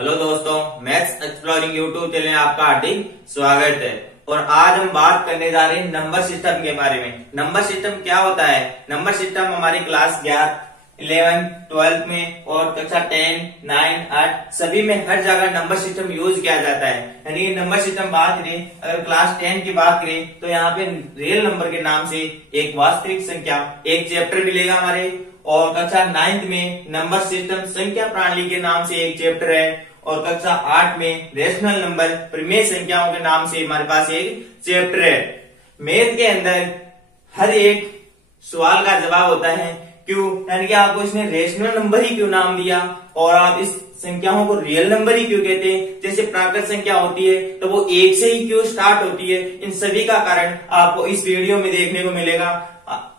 Hello दोस्तों, maths exploring YouTube channel में आपका हार्दिक स्वागत है। और आज हम बात करने जा रहे हैं नंबर सिस्टम के बारे में। नंबर सिस्टम क्या होता है? नंबर सिस्टम हमारी क्लास 11, 12 में और कक्षा 10, 9, 8 सभी में हर जगह नंबर सिस्टम यूज किया जाता है। यानी नंबर सिस्टम बात करें, अगर क्लास 10 की बात करें तो यहाँ पे रियल नंबर के नाम से एक वास्तविक संख्या एक चैप्टर मिलेगा हमारे। और कक्षा 9 में नंबर सिस्टम संख्या प्रणाली के नाम से एक चैप्टर है। और कक्षा 8 में रेशनल नंबर परिमेय संख्याओं के नाम से हमारे पास एक चैप्टर है। मैथ के अंदर हर एक सवाल का जवाब होता है क्यों, यानी कि आपको इसने रेशनल नंबर ही क्यों नाम दिया और आप इस संख्याओं को रियल नंबर ही क्यों कहते हैं। जैसे प्राकृत संख्या होती है तो वो एक से ही क्यों स्टार्ट होती है, इन सभी का कारण आपको इस वीडियो में देखने को मिलेगा।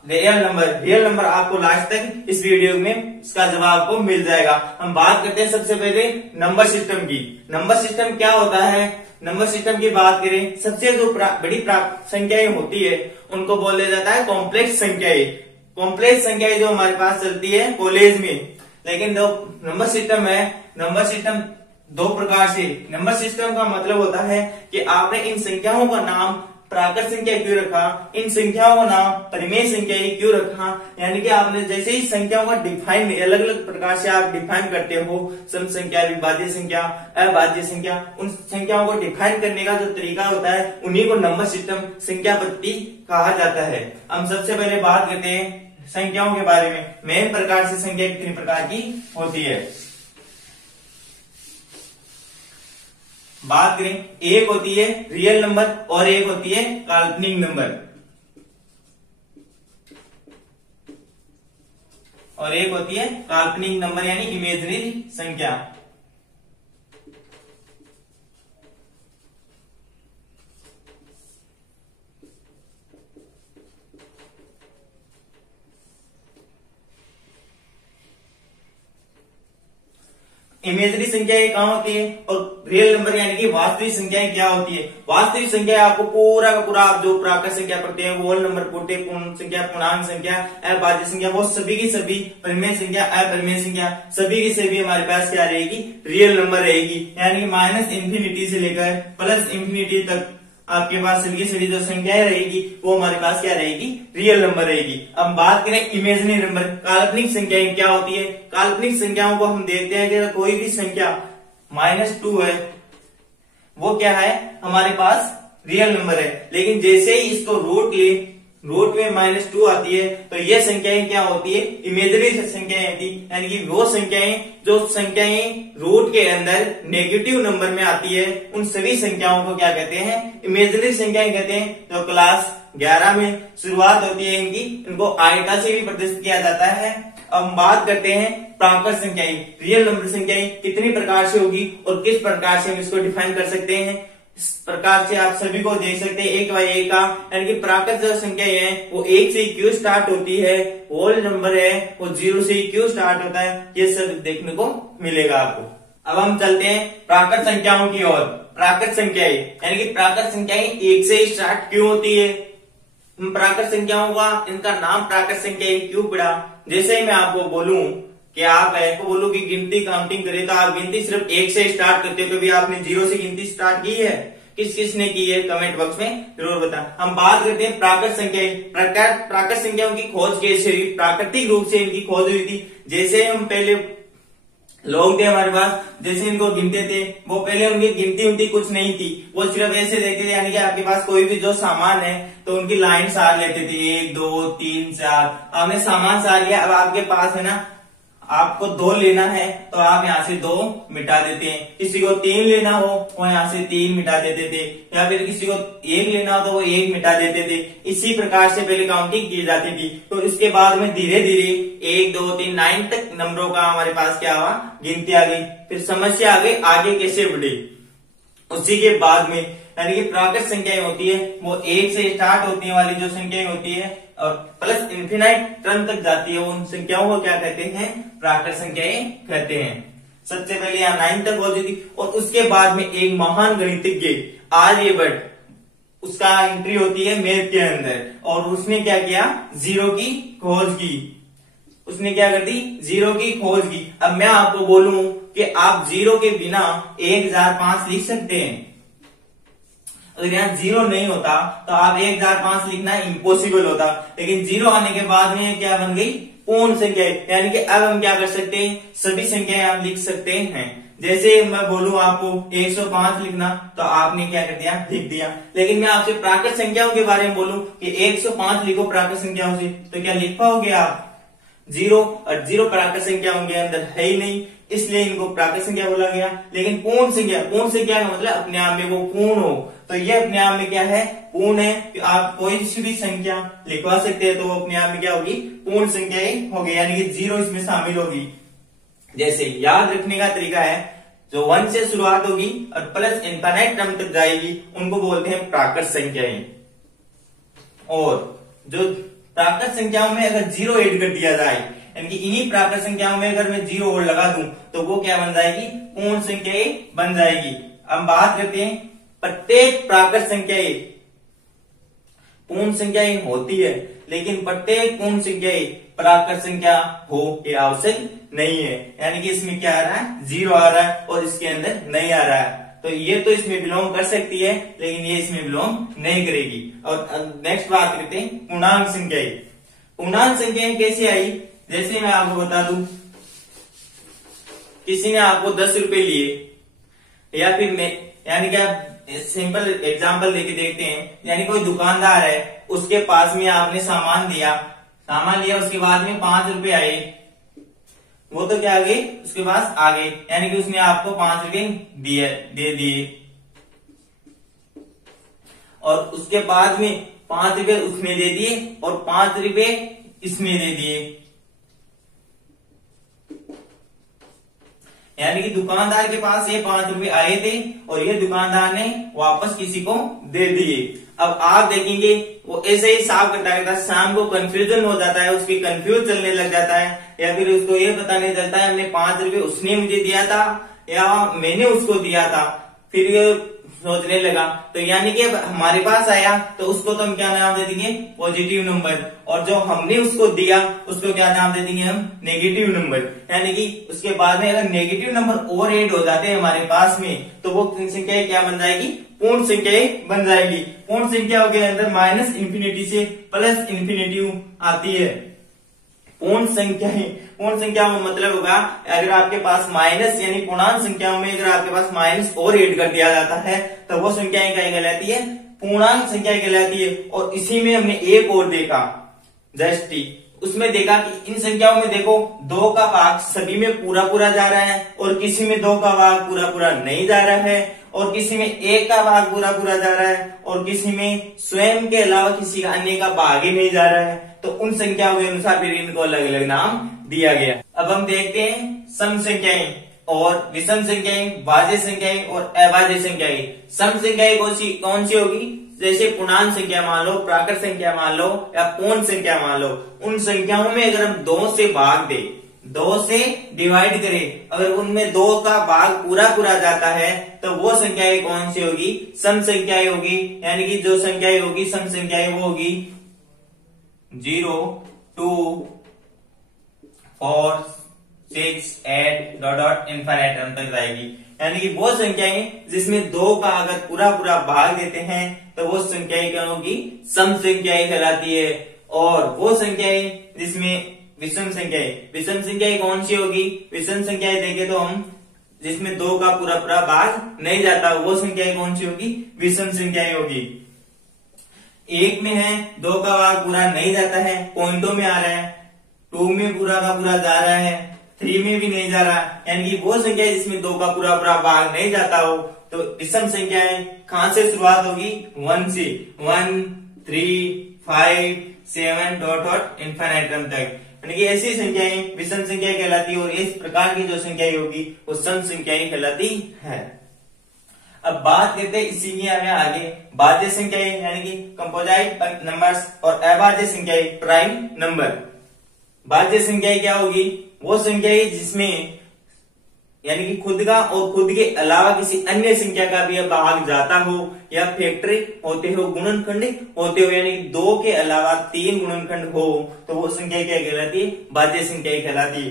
रियल नंबर आपको लास्ट तक इस वीडियो में इसका जवाब आपको मिल जाएगा। हम बात करते हैं सबसे पहले नंबर सिस्टम की। नंबर सिस्टम क्या होता है? नंबर सिस्टम की बात करें, सबसे जो बड़ी संख्याएं होती है उनको बोला जाता है कॉम्प्लेक्स संख्याएं। कॉम्प्लेक्स संख्याएं जो हमारे पास चलती है कॉलेज में। लेकिन जो नंबर सिस्टम है, नंबर सिस्टम दो प्रकार से। नंबर सिस्टम का मतलब होता है कि आपने इन संख्याओं का नाम प्राकृत संख्या क्यों रखा, इन संख्याओं का नाम परिमेय संख्या क्यों रखा। यानी कि आपने जैसे ही संख्याओं का डिफाइन अलग अलग प्रकार से आप डिफाइन करते हो, सम संख्या, विभाज्य संख्या, अभाज्य संख्या, उन संख्याओं को डिफाइन करने का जो तरीका होता है उन्हीं को नंबर सिस्टम संख्या पद्धति कहा जाता है। हम सबसे पहले बात करते हैं संख्याओं के बारे में। मेन प्रकार से संख्या कितनी प्रकार की होती है बात करें, एक होती है रियल नंबर और एक होती है काल्पनिक नंबर। और एक होती है काल्पनिक नंबर यानी इमेजिनरी संख्या। इमेजरी संख्याएं कहाँ होती है और रियल नंबर यानी कि वास्तविक संख्याएं क्या होती है। वास्तविक संख्या आपको पूरा का पूरा आप जो प्राकृत संख्या पढ़ते हैं, होल नंबर, कोटि पूर्ण संख्या, पूर्णांक संख्या, अभाज्य संख्या, वो सभी की सभी, परिमेय संख्या, अपरिमेय संख्या, सभी की सभी हमारे पास क्या रहेगी? रियल नंबर रहेगी। यानी माइनस इंफिनिटी से लेकर प्लस इंफिनिटी तक आपके पास सभी सभी जो संख्याएं रहेगी वो हमारे पास क्या रहेगी? रियल नंबर रहेगी। अब बात करें इमेजिनरी नंबर, काल्पनिक संख्याएं क्या होती है। काल्पनिक संख्याओं को हम देखते हैं कि कोई भी संख्या -2 है वो क्या है? हमारे पास रियल नंबर है। लेकिन जैसे ही इसको रूट में -2 आती है तो ये संख्याएं क्या होती है? इमेजिनरी संख्याएं होती है। यानी कि वो संख्याएं जो संख्याएं रूट के अंदर नेगेटिव नंबर में आती है उन सभी संख्याओं को क्या कहते हैं? इमेजिनरी संख्याएं कहते हैं। तो क्लास 11 में शुरुआत होती है इनकी, इनको आयता से भी प्रदर्शित किया जाता है। अब हम बात करते हैं प्राकृत संख्याएं, रियल नंबर संख्याएं कितनी प्रकार से होगी और किस प्रकार से हम इसको डिफाइन कर सकते हैं। इस प्रकार से आप सभी को देख सकते हैं एक बाई एक का, यानी कि प्राकृत जो संख्याएं हैं वो एक से क्यों स्टार्ट होती है, होल नंबर है वो 0 से क्यों स्टार्ट होता है, ये सब देखने को मिलेगा आपको। अब हम चलते हैं प्राकृत संख्याओं की ओर। प्राकृत संख्याएं यानी कि प्राकृत संख्याएं एक से स्टार्ट क्यों होती है, प्राकृत संख्याओं का इनका नाम प्राकृत संख्याएं क्यों पड़ा। जैसे ही मैं आपको बोलूं कि आप को बोलो कि गिनती काउंटिंग करें तो आप गिनती सिर्फ एक से स्टार्ट करते हो। कभी आपने 0 से गिनती स्टार्ट की है? किस किस ने की है कमेंट बॉक्स में जरूर बता। हम बात करते हैं प्राकृत संख्याएं। प्राकृत संख्याओं की खोज कैसे हुई? प्राकृतिक रूप से इनकी खोज हुई थी। जैसे हम पहले लोग थे हमारे पास, जैसे इनको गिनते थे वो पहले उनकी गिनती कुछ नहीं थी, वो सिर्फ ऐसे देखते थे। यानी कि आपके पास कोई भी जो सामान है तो उनकी लाइन सार लेते थे, 1 2 3 4। आपने सामान सार लिया, अब आपके पास है ना, आपको 2 लेना है तो आप यहाँ से 2 मिटा देते हैं। किसी को 3 लेना हो वो यहाँ से 3 मिटा देते थे, या फिर किसी को 1 लेना हो तो वो 1 मिटा देते थे। इसी प्रकार से पहले काउंटिंग की जाती थी। तो इसके बाद में धीरे धीरे 1 2 3 9 तक नंबरों का हमारे पास क्या हुआ? गिनती आ गई। फिर समस्या आ गई आगे कैसे बढ़े। उसी के बाद में यानी कि प्राकृत संख्याएं होती है वो 1 से स्टार्ट होने वाली जो संख्याएं होती है और प्लस इन्फिनाइट टर्म तक जाती है, उन संख्याओं को क्या कहते हैं? प्राकृत संख्याएं कहते हैं। सबसे पहले यहाँ 9 तक होती थी। और उसके बाद में एक महान गणितज्ञ आर्यभट्ट, उसका एंट्री होती है मैथ के अंदर, और उसने क्या किया? 0 की खोज की। उसने क्या कर दी? 0 की खोज की। अब मैं आपको बोलूं कि आप 0 के बिना 1005 लिख सकते हैं। अगर यहाँ 0 नहीं होता तो आप 1005 लिखना इम्पॉसिबल होता, लेकिन 0 आने के बाद में क्या बन गई, पूर्ण संख्या। यानी कि अब हम क्या कर सकते हैं, सभी संख्याएं आप लिख सकते हैं। जैसे मैं बोलूं आपको 105 लिखना, तो आपने क्या कर दिया, लिख दिया। लेकिन मैं आपसे प्राकृत संख्याओं के बारे में बोलूं कि 105 लिखो प्राकृत संख्याओं से, तो क्या लिख पाओगे आप, 0, और 0 प्राकृत संख्याओं के अंदर है ही नहीं, इसलिए इनको प्राकृत संख्या बोला गया। लेकिन पूर्ण संख्या का मतलब अपने आप में वो पूर्ण हो, तो ये अपने आप में क्या है, पूर्ण है। कि आप कोई सी भी संख्या लिखवा सकते हैं तो वो अपने आप में क्या होगी, पूर्ण संख्या ही होगी, यानी कि 0 इसमें शामिल होगी। जैसे याद रखने का तरीका है, जो 1 से शुरुआत होगी और प्लस इनफाइनाइट टर्म तक जाएगी उनको बोलते हैं प्राकृत संख्याएं। और जो प्राकृत संख्याओं में अगर 0 ऐड कर दिया जाए, यानी कि इन्हीं प्राकृत संख्याओं में अगर मैं 0 और लगा दूं तो वो क्या बन जाएगी, पूर्ण संख्याएं बन जाएगी। अब बात करते हैं, प्रत्येक प्राकृत संख्याएं पूर्ण संख्याएं होती है, लेकिन प्रत्येक पूर्ण संख्याएं प्राकृत संख्या हो ये आवश्यक नहीं है। यानी कि इसमें क्या आ रहा है, 0 आ रहा है और इसके अंदर नहीं आ रहा है, तो ये तो इसमें बिलोंग कर सकती है, लेकिन ये इसमें बिलोंग नहीं करेगी। और नेक्स्ट बात करते हैं पूर्णांक संख्याएं। पूर्णांक संख्याएं कैसे आई, जैसे मैं आपको बता दूं, किसी ने आपको 10 रुपए लिए, या फिर यानी कि आप सिंपल एग्जांपल देके देखते हैं, यानी कोई दुकानदार है, उसके पास में आपने सामान लिया, उसके बाद में 5 रुपए आए, वो तो क्या आ गए, उसके पास आ गए, यानी कि उसने आपको 5 रुपए दे दिए, और उसके बाद में 5 रुपए उसने दे दिए और 5 रुपए इसमें दे दिए। यानी कि दुकानदार के पास ये 5 रुपए आए थे और ये दुकानदार ने वापस किसी को दे दिए। अब आप देखेंगे वो ऐसे ही हिसाब करता रहता है, शाम को कंफ्यूजन हो जाता है, उसकी कंफ्यूज चलने लग जाता है, या फिर उसको ये पता नहीं चलता है हमने 5 रुपए उसने मुझे दिया था या मैंने उसको दिया था, फिर ये सोचने लगा। तो यानी कि अब हमारे पास आया तो उसको तो हम क्या नाम दे देंगे, पॉजिटिव नंबर, और जो हमने उसको दिया उसको क्या नाम दे देंगे हम, नेगेटिव नंबर। यानी कि उसके बाद में अगर नेगेटिव नंबर और ऐड हो जाते हैं हमारे पास में, तो वो संख्या क्या बन जाएगी, पूर्ण संख्याएं बन जाएगी। पूर्ण संख्याओं के अंदर माइनस इंफिनिटी से प्लस इंफिनिटी आती है। पूर्ण संख्याओं में मतलब होगा, अगर आपके पास माइनस यानी पूर्णांक संख्याओं में अगर आपके पास माइनस और ऐड कर दिया जाता है तो वो संख्याएं क्या कहलाती है, पूर्णांक संख्या कहलाती है। और इसी में हमने एक और देखा, जस्ट उसमें देखा कि इन संख्याओं में देखो 2 का भाग सभी में पूरा पूरा जा रहा है, और किसी में 2 का भाग पूरा पूरा नहीं जा रहा है, और किसी में 1 का भाग पूरा पूरा जा रहा है, और किसी में स्वयं के अलावा किसी का अन्य का भाग ही नहीं जा रहा है। तो उन संख्याओं के अनुसार फिर इनको अलग अलग नाम दिया गया। अब हम देखते हैं सम संख्याएं और विषम संख्याएं, भाज्य संख्याएं और अभाज्य संख्याएं। सम संख्याएं कौन सी होगी, जैसे पूर्णांक संख्या मान लो, प्राकृत संख्या मान लो, या पूर्ण संख्या मान लो। उन संख्याओं में अगर हम 2 से भाग दे, 2 से डिवाइड करें, अगर उनमें 2 का भाग पूरा पूरा जाता है तो वो संख्याएं कौन सी होगी, सम संख्याएं होगी। यानी कि जो संख्याएं होगी सम संख्याएं वो होगी 0, 2, 4, 6, 8 इनफाइनाइट टर्म तक जाएगी। यानी कि वो संख्याएं जिसमें 2 का अगर पूरा पूरा भाग देते हैं तो वो संख्याएं क्या होगी, सम संख्याएं कहलाती है। और वो संख्याएं जिसमें विषम संख्याएं कौन सी होगी, विषम संख्याएं देखे तो हम जिसमें 2 का पूरा पूरा भाग नहीं जाता, वो संख्याएं कौन सी होगी, विषम संख्याएं होगी। 1 में है 2 का भाग पूरा नहीं जाता है, पॉइंटों में आ रहा है, 2 में पूरा का पूरा जा रहा है, 3 में भी नहीं जा रहा, यानी कि वो संख्या जिसमें 2 का पूरा पूरा भाग नहीं जाता हो, तो विषम संख्याएं कहां से शुरुआत होगी, 1 से, 1, 3, 5, 7 डॉट इनफाइनाइट टर्म तक। यानी कि ऐसी संख्याएं विषम संख्याएं कहलाती है, और इस प्रकार की जो संख्याएं होगी वो सम संख्याएं कहलाती है। अब बात करते हैं इसी में आगे भाज्य संख्याएं, यानी कि कंपोजिट नंबर्स, और अभाज्य संख्याएं प्राइम नंबर। भाज्य संख्याएं क्या होगी, वो संख्याएं जिसमें यानी कि खुद का और खुद के अलावा किसी अन्य संख्या का भी भाग जाता हो, या फैक्टरी होते हो, गुणनखंड होते हो, यानी कि 2 के अलावा 3 गुणनखंड हो, तो वो संख्या क्या कहलाती है, भाज्य संख्या कहलाती है।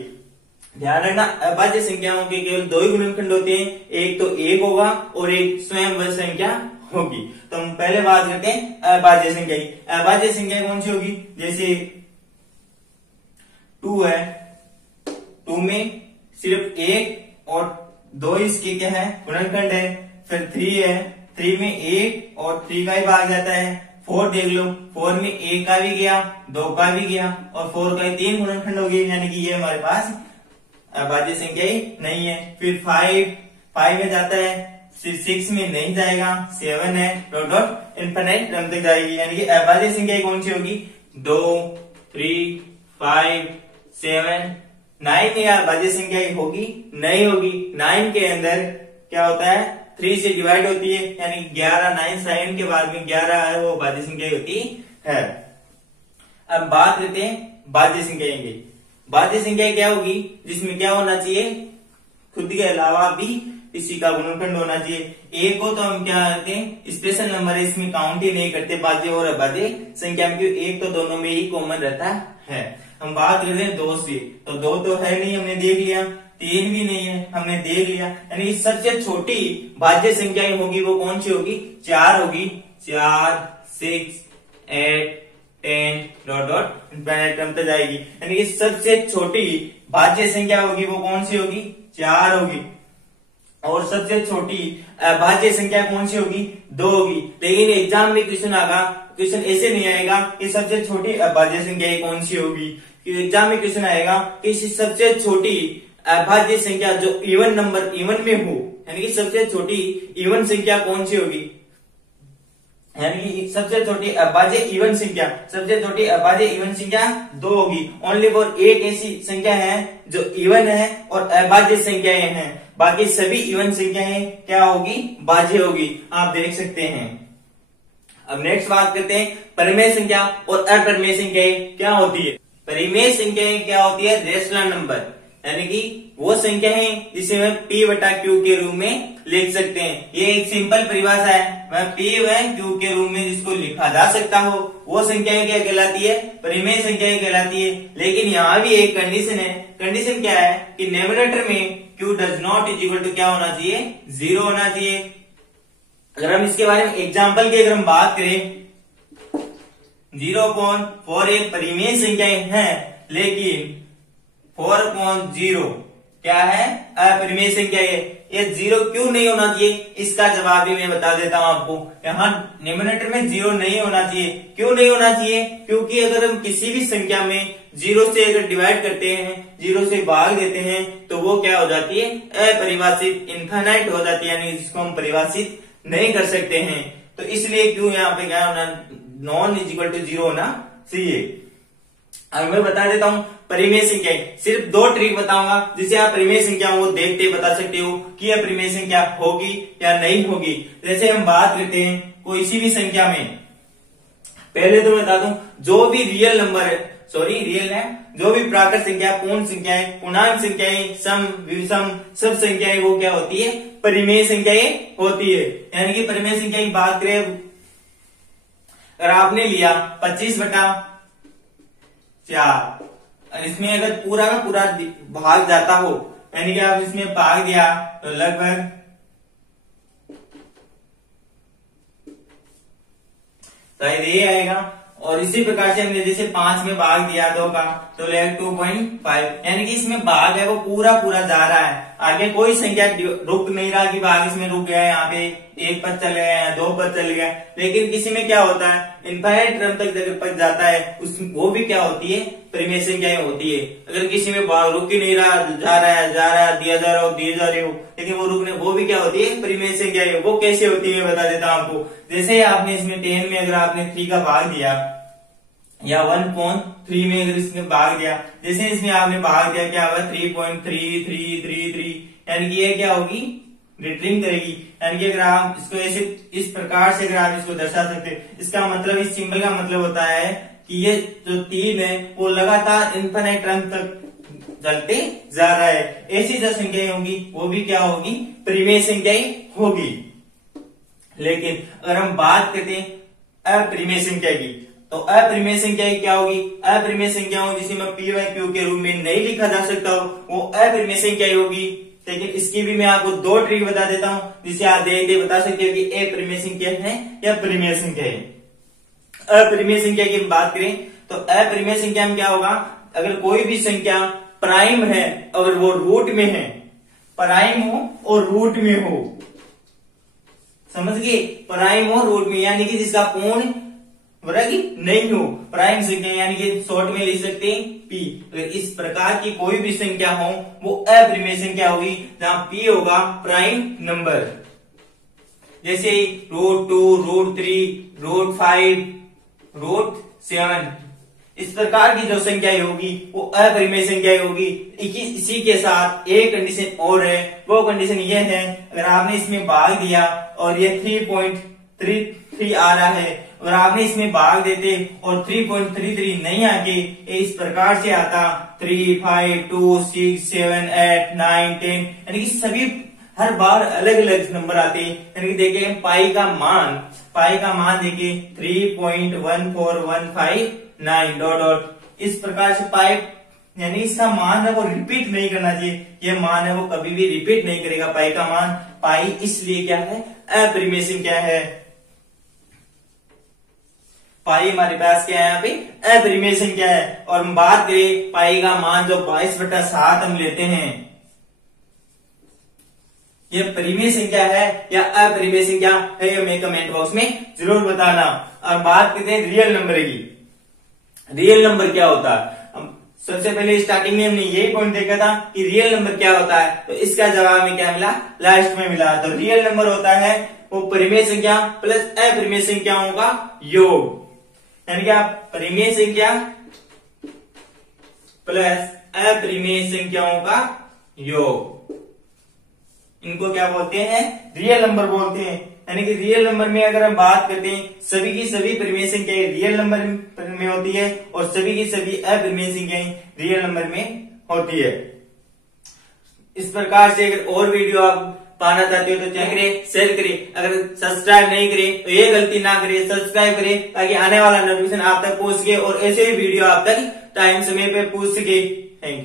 ध्यान रखना अभाज्य संख्याओं के केवल दो ही गुणनखंड होते हैं, एक तो एक होगा और एक स्वयं संख्या होगी। तो हम पहले बात करते हैं अभाज्य संख्या की। अभाज्य संख्या कौन सी होगी? जैसे 2 है, 2 में सिर्फ एक और दो इसके क्या है गुणनखंड है। फिर 3 है, 3 में एक और 3 का ही भाग जाता है। 4 देख लो, 4 में एक का भी गया, 2 का भी गया और 4 का ही 3 गुणनखंड हो गए, यानी कि ये हमारे पास अभाज्य संख्या ही नहीं है। फिर 5 में जाता है, 6 में नहीं जाएगा, 7 है, डॉट डॉट इनफिनिट क्रम तक जाएगी, यानी कि अभाज्य संख्या कौन सी होगी? 2, 3, 5, 7, 9 में अभाज्य संख्या होगी नहीं होगी। 9 के अंदर क्या होता है? 3 से डिवाइड होती है, यानी 11, 9 7 के बाद में 11 है, वो भाज्य संख्या होती है। अब बात करते हैं भाज्य संख्या की। भाज्य संख्या क्या होगी? जिसमें क्या होना चाहिए? खुद के अलावा भी इसी का गुणनखंड होना चाहिए। एक को तो हम क्या करते हैं? स्पेशल नंबर है, इसमें काउंट ही नहीं करते भाज्य और अभाज्य संख्या में, क्योंकि एक तो दोनों में ही कॉमन रहता है। हम बात करते हैं 2 से, तो 2 तो है नहीं, हमने देख लिया। 3 भी नहीं है, हमने देख लिया। यानी सबसे छोटी भाज्य संख्या होगी वो कौन सी होगी? 4 होगी। 4, 6, 8, 10 डॉट डॉट इनफिनिट क्रम तक जाएगी, यानी कि सबसे छोटी भाज्य संख्या होगी वो कौन सी होगी? 4 होगी। और सबसे छोटी अभाज्य संख्या कौन सी होगी? 2 होगी। लेकिन एग्जाम में क्वेश्चन आएगा, क्वेश्चन ऐसे नहीं आएगा कि सबसे छोटी अभाज्य संख्या कौन सी होगी। एग्जाम में क्वेश्चन आएगा कि सबसे छोटी अभाज्य संख्या जो इवन नंबर इवन में हो, यानी कि सबसे छोटी इवन संख्या कौन सी होगी? यानी कि सबसे छोटी अभाज्य इवन संख्या, सबसे छोटी अभाज्य इवन संख्या 2 होगी। ओनली फॉर एक ऐसी संख्या है जो इवन है और अभाज्य संख्याएं हैं, बाकी सभी इवन संख्याएं क्या होगी? भाज्य होगी, आप देख सकते हैं। अब नेक्स्ट बात करते हैं परिमेय संख्या और अपरिमेय संख्याएं क्या होती है। परिमेय संख्याएं क्या होती है? रेशनल नंबर, यानी कि वो संख्या है जिसे हम P बटा Q के रूप में लिख सकते हैं। ये एक सिंपल परिभाषा है, मैं P व Q के रूप में जिसको लिखा जा सकता हो वो संख्याएं क्या कहलाती है? परिमेय संख्याएं कहलाती है। लेकिन यहाँ भी एक कंडीशन है। कंडीशन क्या है? कि न्यूमरेटर में Q does not is equal to क्या होना चाहिए? 0 होना चाहिए। अगर हम इसके बारे में एग्जाम्पल की अगर हम बात करें, 0.4 एक परिमेय संख्याएं हैं, लेकिन 4.0 क्या है? अपरिमेय संख्या है। ये 0 क्यों नहीं होना चाहिए? इसका जवाब भी मैं बता देता हूं आपको। यहाँ न्यूमरेटर में 0 नहीं होना चाहिए। क्यों नहीं होना चाहिए? क्योंकि अगर हम किसी भी संख्या में 0 से अगर डिवाइड करते हैं, 0 से भाग देते हैं, तो वो क्या हो जाती है? अपरिभाषित, इनफाइनाइट हो जाती है, यानी जिसको हम परिभाषित नहीं कर सकते हैं। तो इसलिए क्यों यहाँ पे क्या होना? नॉन इज इक्वल टू 0 होना चाहिए। अब मैं बता देता हूं परिमेय संख्या, सिर्फ 2 ट्रिक बताऊंगा जिसे आप परिमेय संख्या को देखते बता सकते हो कि यह परिमेय संख्या होगी या नहीं होगी। जैसे हम बात करते हैं कोई सी भी संख्या में, पहले तो मैं बता दूं जो भी रियल नंबर है, रियल है, जो भी प्राकृत संख्या, पूर्ण संख्याएं, पूर्णांक संख्याएं, सम, विषम सब संख्याएं वो क्या होती है? परिमेय संख्याएं होती है। यानी कि परिमेय संख्या की बात करें, अगर आपने लिया 25 बटा 4 और इसमें अगर पूरा का पूरा भाग जाता हो, यानी कि आप इसमें भाग दिया तो लगभग शायद ये आएगा। और इसी प्रकार से हमने जैसे 5 में भाग दिया 2 का तो लगेगा 2.5, यानी कि इसमें भाग है वो पूरा पूरा जा रहा है, आगे कोई संख्या रुक नहीं रहा कि भाग इसमें रुक गया है, यहाँ पे 1 पद चल गया है, 2 पद चल गया। लेकिन किसी में क्या होता है? इनफाइनाइट क्रम तक जब पद जाता है वो भी क्या होती है? परिमेय संख्याएं होती है। अगर किसी में भाग रुक ही नहीं रहा, जा रहा है दिया जा रहे हो, लेकिन वो रुकने, वो भी क्या होती है? परिमेय संख्याएं। वो कैसे होती है बता देता हूं आपको। जैसे आपने इसमें 10 में अगर आपने 3 का भाग दिया या 1.3 में अगर इसमें भाग दिया, जैसे इसमें आपने भाग दिया क्या होगा? 3.3333, यानी कि ये क्या होगी? रिटर्न करेगी। यानी कि अगर आप इसको ऐसे इस प्रकार से अगर आप इसको दर्शा सकते हैं, इसका मतलब, इस सिंबल का मतलब होता है कि ये जो 3 है वो लगातार इनफिनिट क्रम तक चलते जा रहा है। ऐसी जो संख्याएं होंगी वो भी क्या होगी? परिमेय संख्याएं होगी। लेकिन अगर हम बात करते हैं अपरिमेय संख्या की, तो अपरिमेय संख्या क्या होगी? अपरिमेय संख्या होगी जिसे मैं पी बाई क्यू के रूप में नहीं लिखा जा सकता हो, वो अपरिमेय संख्या होगी। लेकिन इसकी भी मैं आपको 2 ट्रिक बता देता हूं जिसे आप देख बता सकते हो कि अपरिमेय संख्या है या परिमेय संख्या है। अपरिमेय संख्या की बात करें तो अपरिमेय संख्या में क्या होगा, अगर कोई भी संख्या प्राइम है, अगर वो रूट में है, प्राइम हो और रूट में हो, समझ गए, प्राइम हो रूट में, यानी कि जिसका पूर्ण वर्ग नहीं हो, प्राइम संख्या, यानी कि शॉर्ट में लिख सकते हैं पी। अगर इस प्रकार की कोई भी संख्या हो वो अपरिमेय संख्या होगी, जहां पी होगा प्राइम नंबर, जैसे √2, √3, √5, √7, इस प्रकार की जो संख्या होगी वो अपरिमेय संख्या होगी। इसी के साथ एक कंडीशन और है, वो कंडीशन ये है, अगर आपने इसमें भाग दिया और ये 3.33 आ रहा है, अगर आपने इसमें भाग देते और 3.33 नहीं आके इस प्रकार से आता 3, 5, 2, 6, 7, 8, 9, 10, यानी कि सभी हर बार अलग अलग नंबर आते हैं, यानी कि देखिए पाई का मान देखिए 3.1415 डॉट इस प्रकार से पाई, यानी इसका मान है वो रिपीट नहीं करना चाहिए, ये मान है वो कभी भी रिपीट नहीं करेगा पाई का मान। पाई इसलिए क्या है, अपरिमेय संख्या है। पाई हमारे पास क्या है यहाँ पे, अपरिमेय संख्या है। और हम बात करें पाई का मान जो 22/7 हम लेते हैं, ये परिमेय संख्या है या अपरिमेय संख्या है, ये हमें कमेंट बॉक्स में जरूर बताना। और बात करते हैं रियल नंबर की। रियल नंबर क्या होता है? सबसे पहले स्टार्टिंग में हमने यही पॉइंट देखा था कि रियल नंबर क्या होता है, तो इसका जवाब में क्या मिला, लास्ट में मिला। तो रियल नंबर होता है वो परिमेय संख्या प्लस अपरिमेय संख्याओं का योग, यानी कि आप परिमेय संख्या प्लस अपरिमेय संख्याओं का योग, इनको क्या बोलते हैं, रियल नंबर बोलते हैं। यानी कि रियल नंबर में अगर हम बात करते हैं, सभी की सभी परिमेय संख्याएं रियल नंबर में होती है और सभी की सभी अपरिमेय संख्याएं रियल नंबर में होती है। इस प्रकार से अगर और वीडियो आप पाना चाहते हो तो चैनल करें, शेयर करें, अगर सब्सक्राइब नहीं करें तो ये गलती ना करें, सब्सक्राइब करें ताकि आने वाला नोटिफिकेशन आप तक पहुंच सके और ऐसे ही वीडियो आप तक टाइम समय पे पहुंच सके। Thank you.